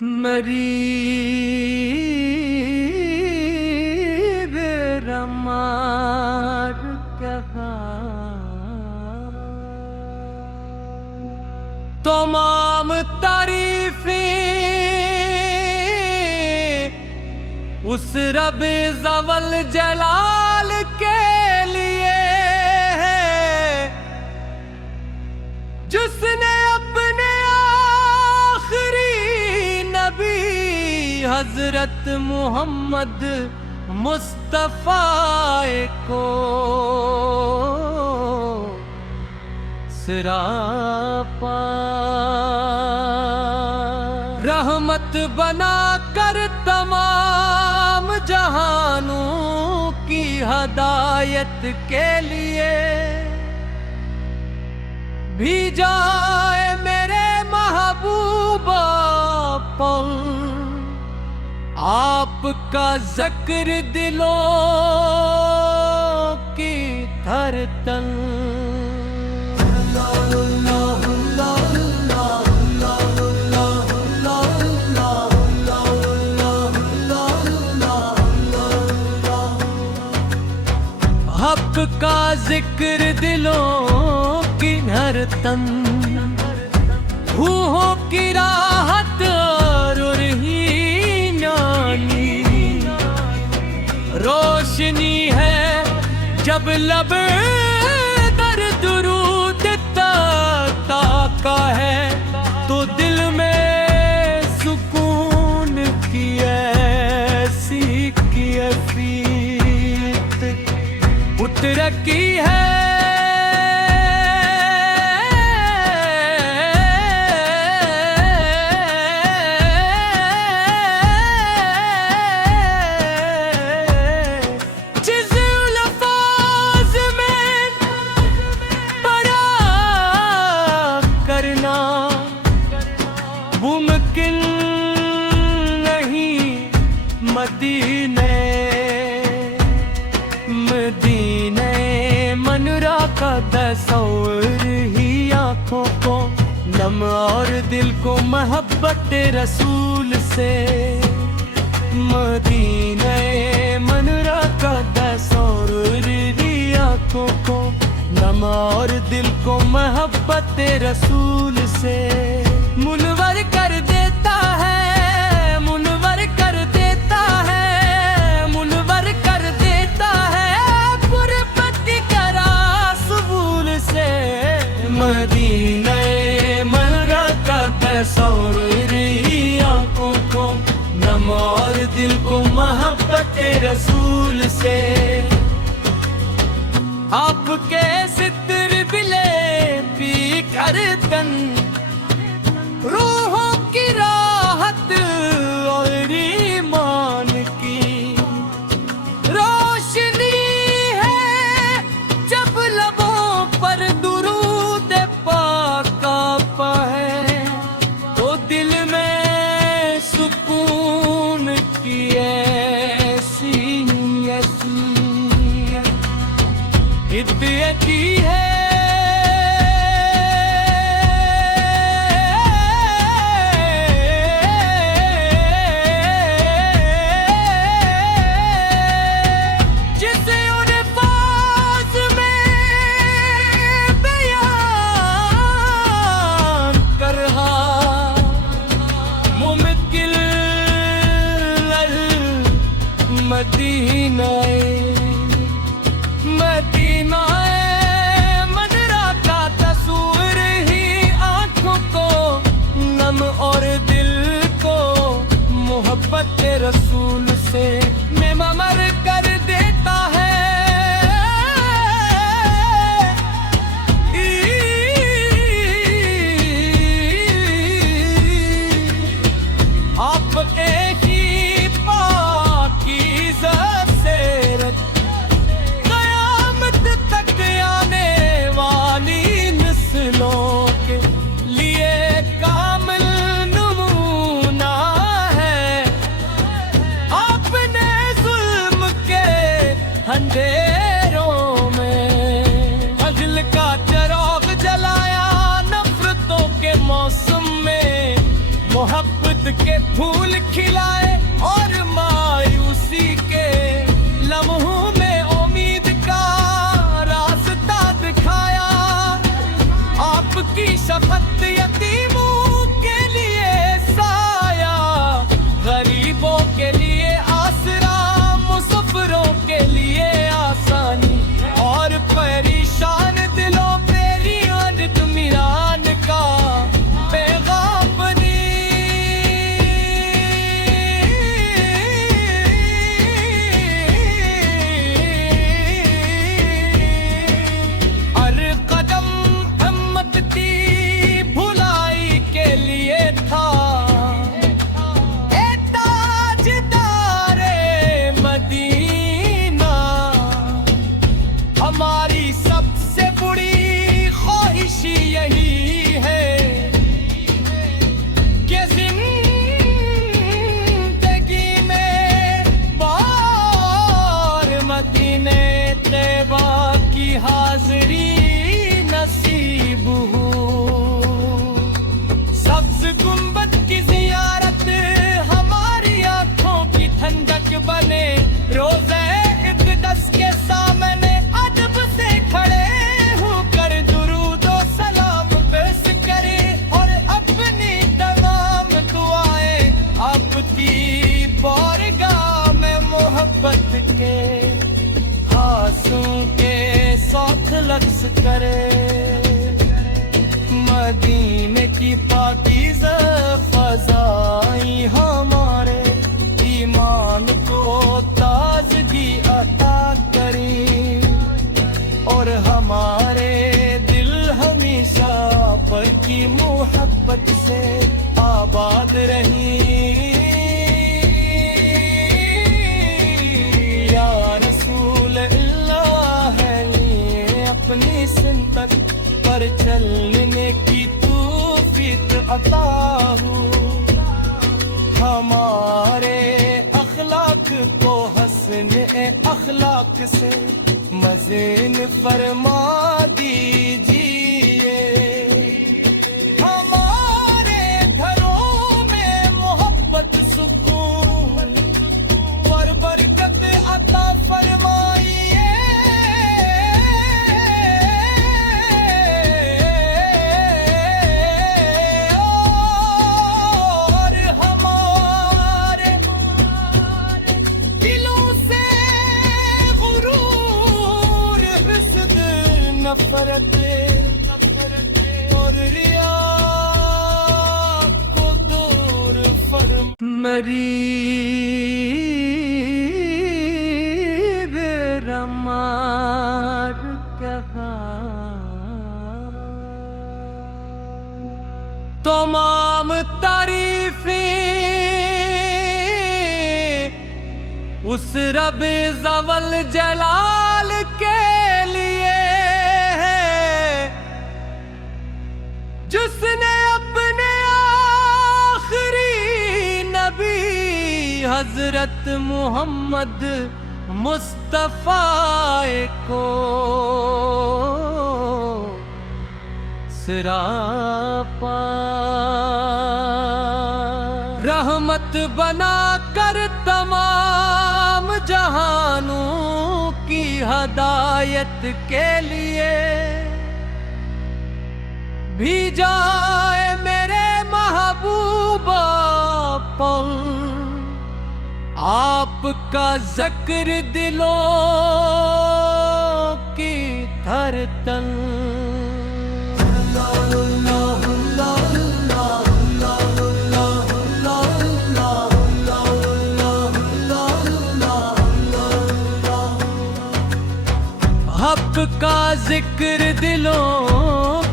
मरीब रमार कहा तमाम तारीफें उस रब ज़वल जलाल के लिए है जिसने अपने आखिरी नबी हजरत मोहम्मद मुस्तफा को सिरापा रहमत बनाकर तमाम जहानों की हदायत के लिए भी जाए मेरे महबूबा पर आपका ज़िक्र दिलों की धड़कन। हक का जिक्र दिलों की धड़कन रूहों की राहत और ही नानी रोशनी है जब लब दर दुरूद ताका है तो दिल में सुकून की ऐसी कैफियत उतरकी है। मुमकिन नहीं मदीने मनरा का तस्वीर ही आँखों को नम और दिल को मोहब्बत रसूल से। मदीने मनरा का तस्वीर ही आँखों को नम और दिल को मोहब्बत रसूल से मुनवर कर देता है, मुनवर कर देता है, मुनवर कर देता है गुरबत करा सुबूल से। मदीने मनरा का तस्वीर ही आँखों को नम और दिल को मोहब्बत रसूल से। आपके सितर बिले पी कर तन रूहों की राहत और ईमान की रोशनी है जब लबों पर दुरूद पाक आता है तो दिल में सुकून की ऐसी हिदायती है। मदीना मनरा का तस्वीर ही आँखों को नम और दिल को मोहब्बत रसूल से मेमर कर देता है। आप एक ही कयामत तक आने वाली नस्लों के लिए कामिल नमूना है। आपने जुल्म के अंधेरों में अजल का चिराग जलाया, नफरतों के मौसम में मोहब्बत के खिलाए और मायूसी के लम्हों में उम्मीद का रास्ता दिखाया। आपकी शफकत यतीमों के लिए साया, गरीबों के लिए आसरा, मुसाफिरों के लिए आसानी और परेशान दिलों पे रियान तुमिरान का पैगाम दी। हर कदम हिम्मत की भुलाई के लिए था। ए ताजदारे मदीना, हमारी सबसे बड़ी ख्वाहिश यही है कि जिंदगी में बार मदीने तैयबा की हाजिरी नसीब हो। सब्ज गुंबद की जियारत हमारी आंखों की ठंडक बने। रोज़े इक़दस के सामने अदब से खड़े होकर दुरूदो सलाम पेश करे और अपनी तमाम दुआएं आपकी बारगाह में मोहब्बत के आंसू के साथ लफ्ज़ करे। मदीने की पाकीज़ा फ़ज़ाएं हमारे ईमान को ताज़गी अता करें और हमारे दिल हमेशा पर की मोहब्बत से आबाद रहीं। या रसूल अल्लाह है ये अपनी सुन्नत पर चलने की तौफीक अता हो। हमारे अखलाक को हसन अखलाक से मज़ीन फरमा दीजिए। हमारे घरों में मोहब्बत सुकून और बरकत अता फरमाइए। और हमारे दिलों से गुरूर, हिस्द, नफरत और रिया को दूर फरम। मरी बेरमार तमाम तारीफें उस रब ज़वल जलाल के लिए है जिसने अपने आखिरी नबी हजरत मोहम्मद मुस्तफा को सिरापा रहमत बना कर तमाम जहानों की हदायत के लिए भी जाए मेरे महबूबा पर आपका ज़िक्र दिलों की धड़कन। हक का जिक्र दिलों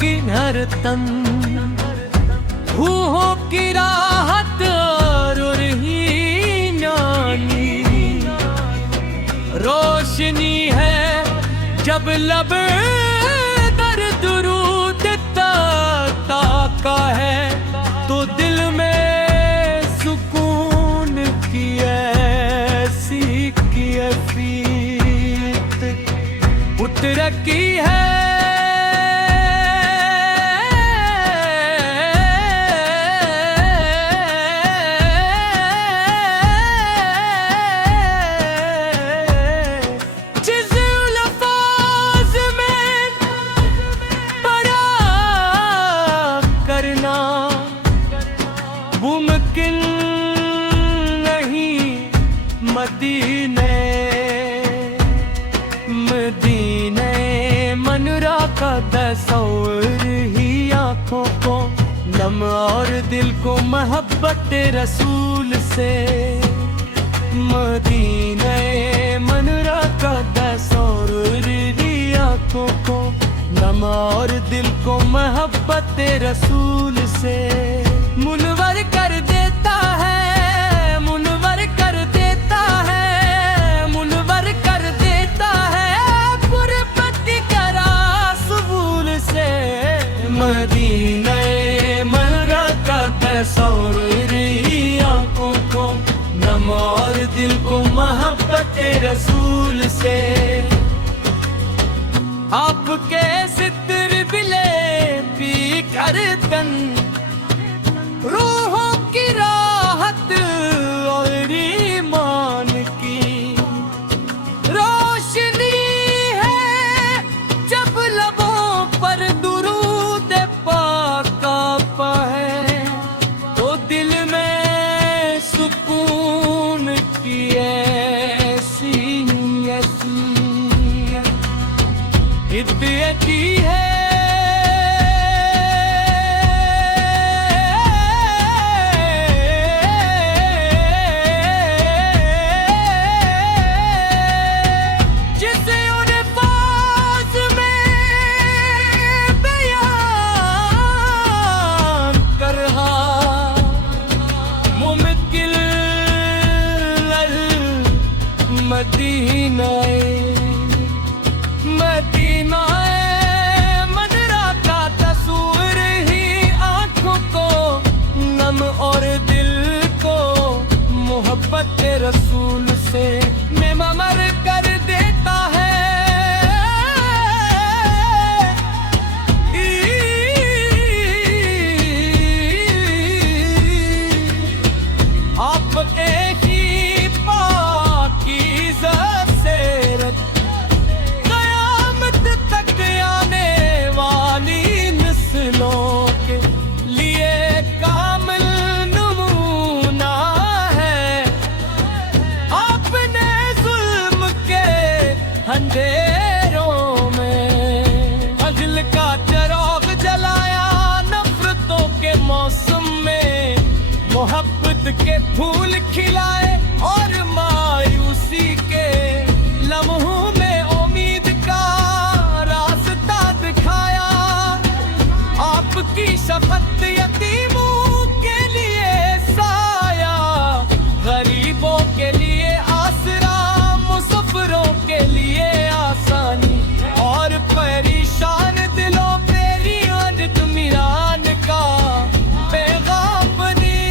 की धड़कन, रूहों की राहत और ही नानी रोशनी है जब लब दर दुरूद ताका है तो दिल में सुकून की ऐसी कैफियत उतर की है। मुमकिन नहीं मदीने मदीने मनरा का तस्वीर ही आँखों को नम और दिल को मोहब्बत रसूल से मदीने मनरा का तस्वीर ही आँखों को नम और दिल को मोहब्बत रसूल से मुनवर कर देता है मुनवर कर देता है मुनवर कर देता है गुरबत करा सबूल से मदीने मनरा का तस्वीर ही आँखों को नम और दिल को मोहब्बत रसूल से आपके सितर बिले पी कर तन रूहों की राहत और ईमान की रोशनी है जब लबों पर दुरूद पाक आपा है तो दिल में सुकून की ऐसी हिदायती है जिसे अल्फाज में बयान करहा मुमकिन मदीना मदीना मनरा का तस्वीर ही आँखों को नम और दिल को मोहब्बत रसूल से मेमर कर देता है आप एक ही पाकीज़ा सेरत के लिए कामिल नमूना है आपने जुल्म के अंधेरों में अजल का चिराग जलाया नफरतों के मौसम में मोहब्बत के फूल खिलाए और मायूसी के लम्हों में उम्मीद का रास्ता दिखाया आपकी शफकत यतीमों के लिए साया गरीबों के लिए आसरा मुसाफिरों के लिए आसानी और परेशान दिलों पे रियान मिरान का पैगाम दी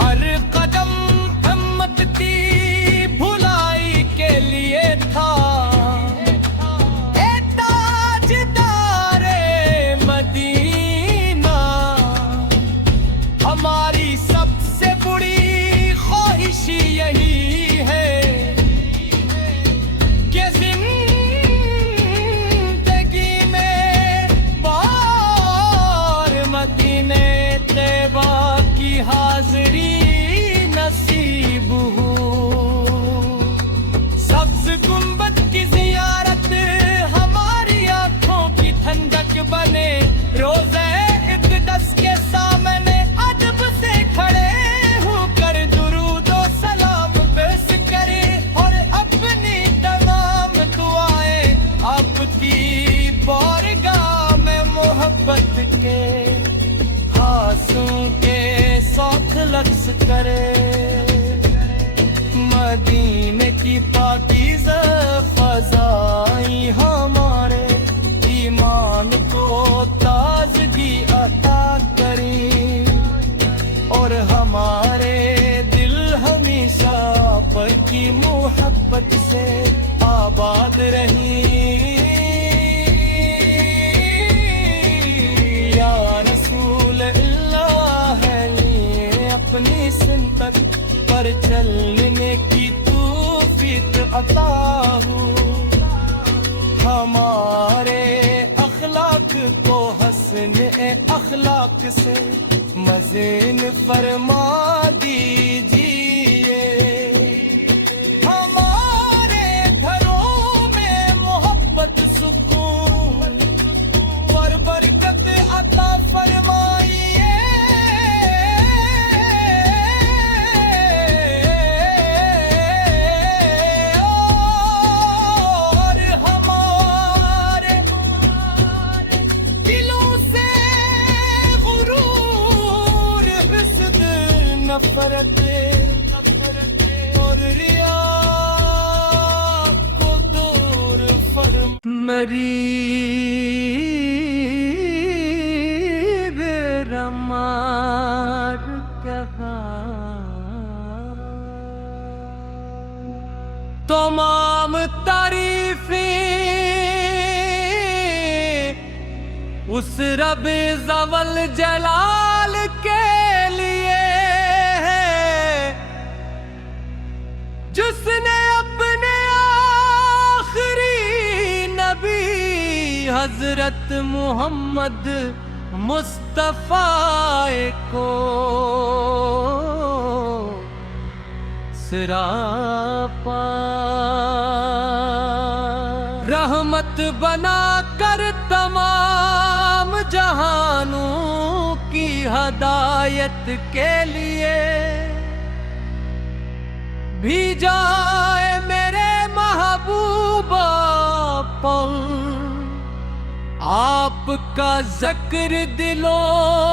हर कदम भुलाई के लिए था ए ताजदारे मदीना हमारी सबसे बड़ी ख्वाहिश यही है कि जिंदगी में बार मदीने तैबा की हाजिरी नसीब हो गुंबद की जियारत हमारी आंखों की ठंडक बने रोज़े इक़दस के सामने अदब से खड़े होकर दुरूद और सलाम पेश करे और अपनी तमाम दुआएं आपकी बारगाह में मोहब्बत के आंसू के साथ लक्स करे मदीने की पाकीज़ा फ़ज़ाई हमारे ईमान को ताज़गी अता करी और हमारे दिल हमेशा पर की मोहब्बत से आबाद रही या रसूल अल्लाह है ये अपनी सुन्नत पर चलने की तौफीक अता हो। पाक से मज़ीन फरमा दीजिए। हमारे घरों में मोहब्बत सुकून और बरकत अता फरमाइए। और हमारे दिलों से गुरूर, हिस्द, नफरत और रिया को दूर फरम। मरी बेरमार तमाम तारीफें उस रब ज़वल जलाल के लिए है, जिसने अपने आखिरी नबी हजरत मोहम्मद मुस्तफा को सिरापा रहमत बना कर तमाम जहानों की हदायत के लिए भी जाए मेरे महबूबा पर आपका ज़िक्र दिलों